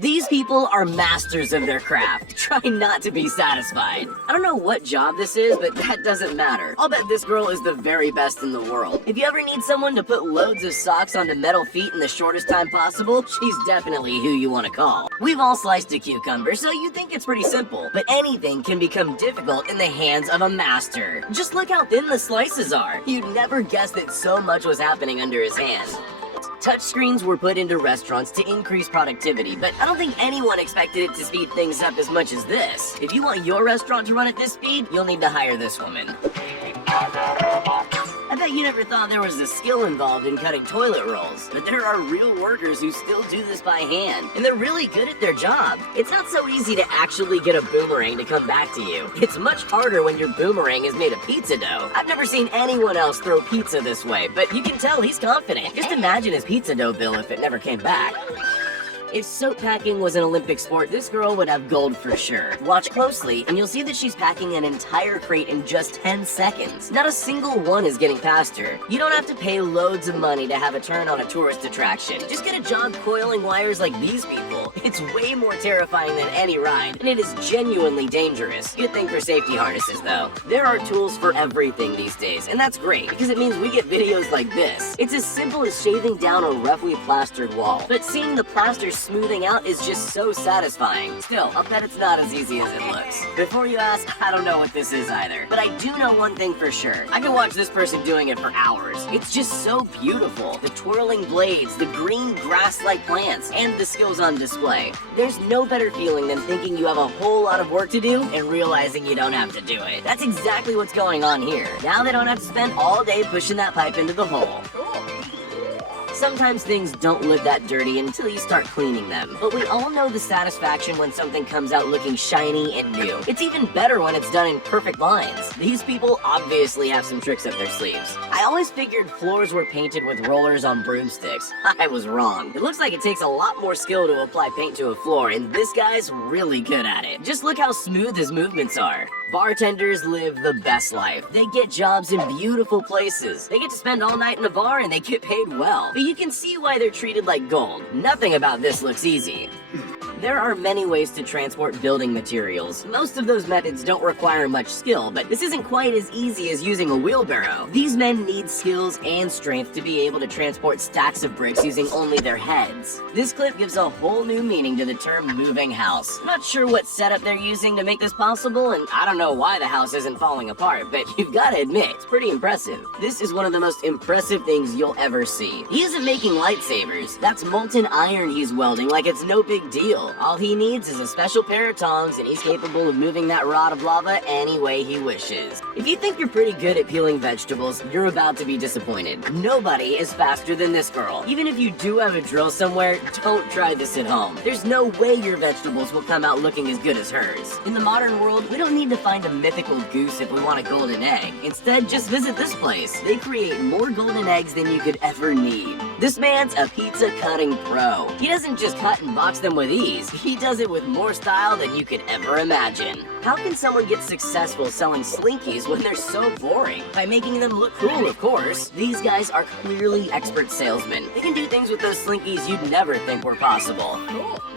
These people are masters of their craft. Try not to be satisfied. I don't know what job this is, but that doesn't matter. I'll bet this girl is the very best in the world. If you ever need someone to put loads of socks onto metal feet in the shortest time possible, she's definitely who you want to call. We've all sliced a cucumber, so you think it's pretty simple. But anything can become difficult in the hands of a master. Just look how thin the slices are. You'd never guess that so much was happening under his hand. Touchscreens were put into restaurants to increase productivity, but I don't think anyone expected it to speed things up as much as this. If you want your restaurant to run at this speed, you'll need to hire this woman. I bet you never thought there was a skill involved in cutting toilet rolls, but there are real workers who still do this by hand, and they're really good at their job. It's not so easy to actually get a boomerang to come back to you. It's much harder when your boomerang is made of pizza dough. I've never seen anyone else throw pizza this way, but you can tell he's confident. Just imagine his pizza dough bill if it never came back. If soap packing was an Olympic sport, this girl would have gold for sure. Watch closely, and you'll see that she's packing an entire crate in just 10 seconds. Not a single one is getting past her. You don't have to pay loads of money to have a turn on a tourist attraction. Just get a job coiling wires like these people. It's way more terrifying than any ride, and it is genuinely dangerous. Good thing for safety harnesses, though. There are tools for everything these days, and that's great, because it means we get videos like this. It's as simple as shaving down a roughly plastered wall, but seeing the plaster smoothing out is just so satisfying. Still, I'll bet it's not as easy as it looks. Before you ask, I don't know what this is either, but I do know one thing for sure. I can watch this person doing it for hours. It's just so beautiful. The twirling blades, the green grass-like plants, and the skills on display. There's no better feeling than thinking you have a whole lot of work to do and realizing you don't have to do it. That's exactly what's going on here. Now they don't have to spend all day pushing that pipe into the hole. Sometimes things don't look that dirty until you start cleaning them, but we all know the satisfaction when something comes out looking shiny and new. It's even better when it's done in perfect lines. These people obviously have some tricks up their sleeves. I always figured floors were painted with rollers on broomsticks. I was wrong. It looks like it takes a lot more skill to apply paint to a floor, and this guy's really good at it. Just look how smooth his movements are. Bartenders live the best life. They get jobs in beautiful places. They get to spend all night in a bar and they get paid well. But you can see why they're treated like gold. Nothing about this looks easy. There are many ways to transport building materials. Most of those methods don't require much skill, but this isn't quite as easy as using a wheelbarrow. These men need skills and strength to be able to transport stacks of bricks using only their heads. This clip gives a whole new meaning to the term moving house. Not sure what setup they're using to make this possible, and I don't know why the house isn't falling apart, but you've got to admit, it's pretty impressive. This is one of the most impressive things you'll ever see. He isn't making lightsabers. That's molten iron he's welding like it's no big deal. All he needs is a special pair of tongs, and he's capable of moving that rod of lava any way he wishes. If you think you're pretty good at peeling vegetables, you're about to be disappointed. Nobody is faster than this girl. Even if you do have a drill somewhere, don't try this at home. There's no way your vegetables will come out looking as good as hers. In the modern world, we don't need to find a mythical goose if we want a golden egg. Instead, just visit this place. They create more golden eggs than you could ever need. This man's a pizza cutting pro. He doesn't just cut and box them with ease. He does it with more style than you could ever imagine. How can someone get successful selling Slinkies when they're so boring? By making them look cool, of course. These guys are clearly expert salesmen. They can do things with those Slinkies you'd never think were possible.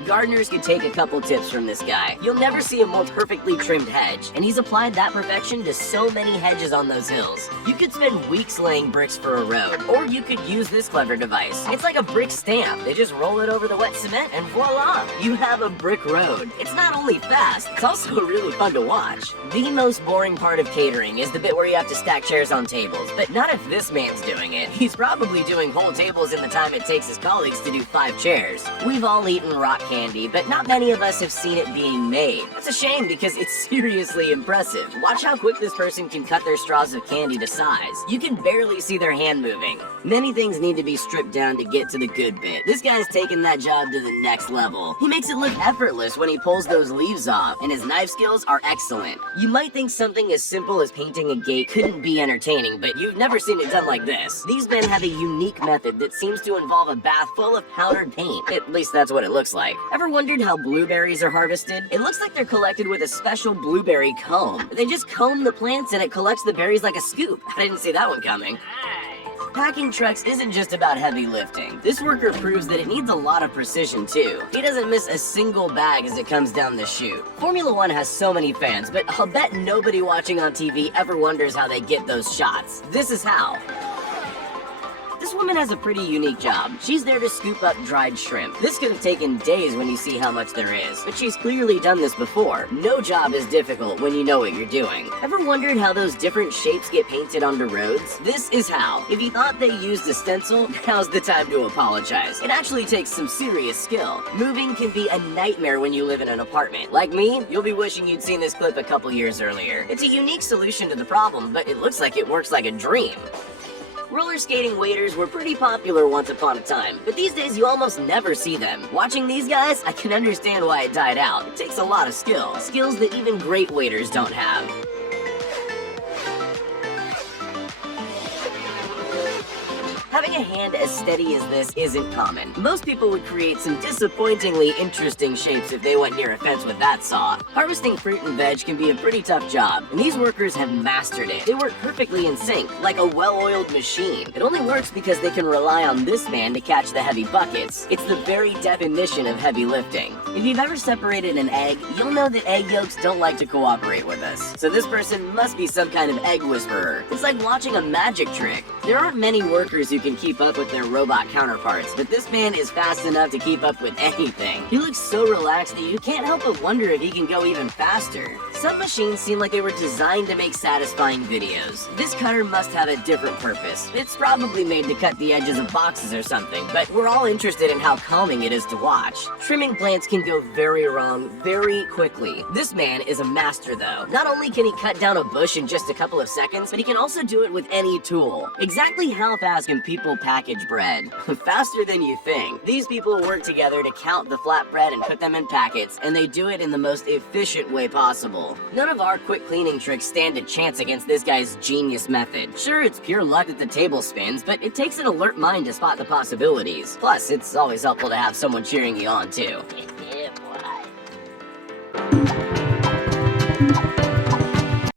Gardeners could take a couple tips from this guy. You'll never see a more perfectly trimmed hedge, and he's applied that perfection to so many hedges on those hills. You could spend weeks laying bricks for a road, or you could use this clever device. It's like a brick stamp. They just roll it over the wet cement, and voila! You have a brick road. It's not only fast, it's also really fun to watch. The most boring part of catering is the bit where you have to stack chairs on tables, but not if this man's doing it. He's probably doing whole tables in the time it takes his colleagues to do 5 chairs. We've all eaten rock candy, but not many of us have seen it being made. That's a shame because it's seriously impressive. Watch how quick this person can cut their straws of candy to size. You can barely see their hand moving. Many things need to be stripped down to get to the good bit. This guy's taking that job to the next level. He makes it look effortless when he pulls those leaves off, and his knife skills are excellent. You might think something as simple as painting a gate couldn't be entertaining, but you've never seen it done like this. These men have a unique method that seems to involve a bath full of powdered paint. At least that's what it looks like. Ever wondered how blueberries are harvested? It looks like they're collected with a special blueberry comb. They just comb the plants and it collects the berries like a scoop. I didn't see that one coming. Packing trucks isn't just about heavy lifting. This worker proves that it needs a lot of precision too. He doesn't miss a single bag as it comes down the chute. Formula One has so many fans, but I'll bet nobody watching on TV ever wonders how they get those shots. This is how. This woman has a pretty unique job. She's there to scoop up dried shrimp. This could have taken days when you see how much there is, but she's clearly done this before. No job is difficult when you know what you're doing. Ever wondered how those different shapes get painted onto roads? This is how. If you thought they used a stencil, now's the time to apologize. It actually takes some serious skill. Moving can be a nightmare when you live in an apartment. Like me, you'll be wishing you'd seen this clip a couple years earlier. It's a unique solution to the problem, but it looks like it works like a dream. Roller skating waiters were pretty popular once upon a time, but these days you almost never see them. Watching these guys, I can understand why it died out. It takes a lot of skill. Skills that even great waiters don't have. Having a hand as steady as this isn't common. Most people would create some disappointingly interesting shapes if they went near a fence with that saw. Harvesting fruit and veg can be a pretty tough job, and these workers have mastered it. They work perfectly in sync, like a well-oiled machine. It only works because they can rely on this man to catch the heavy buckets. It's the very definition of heavy lifting. If you've ever separated an egg, you'll know that egg yolks don't like to cooperate with us. So this person must be some kind of egg whisperer. It's like watching a magic trick. There aren't many workers who can keep up with their robot counterparts, but this man is fast enough to keep up with anything. He looks so relaxed that you can't help but wonder if he can go even faster. Some machines seem like they were designed to make satisfying videos. This cutter must have a different purpose. It's probably made to cut the edges of boxes or something, but we're all interested in how calming it is to watch. Trimming plants can go very wrong very quickly. This man is a master though. Not only can he cut down a bush in just a couple of seconds, but he can also do it with any tool. Exactly how fast can people package bread? Faster than you think. These people work together to count the flatbread and put them in packets, and they do it in the most efficient way possible. None of our quick cleaning tricks stand a chance against this guy's genius method. Sure, it's pure luck that the table spins, but it takes an alert mind to spot the possibilities. Plus, it's always helpful to have someone cheering you on too. Yeah, boy.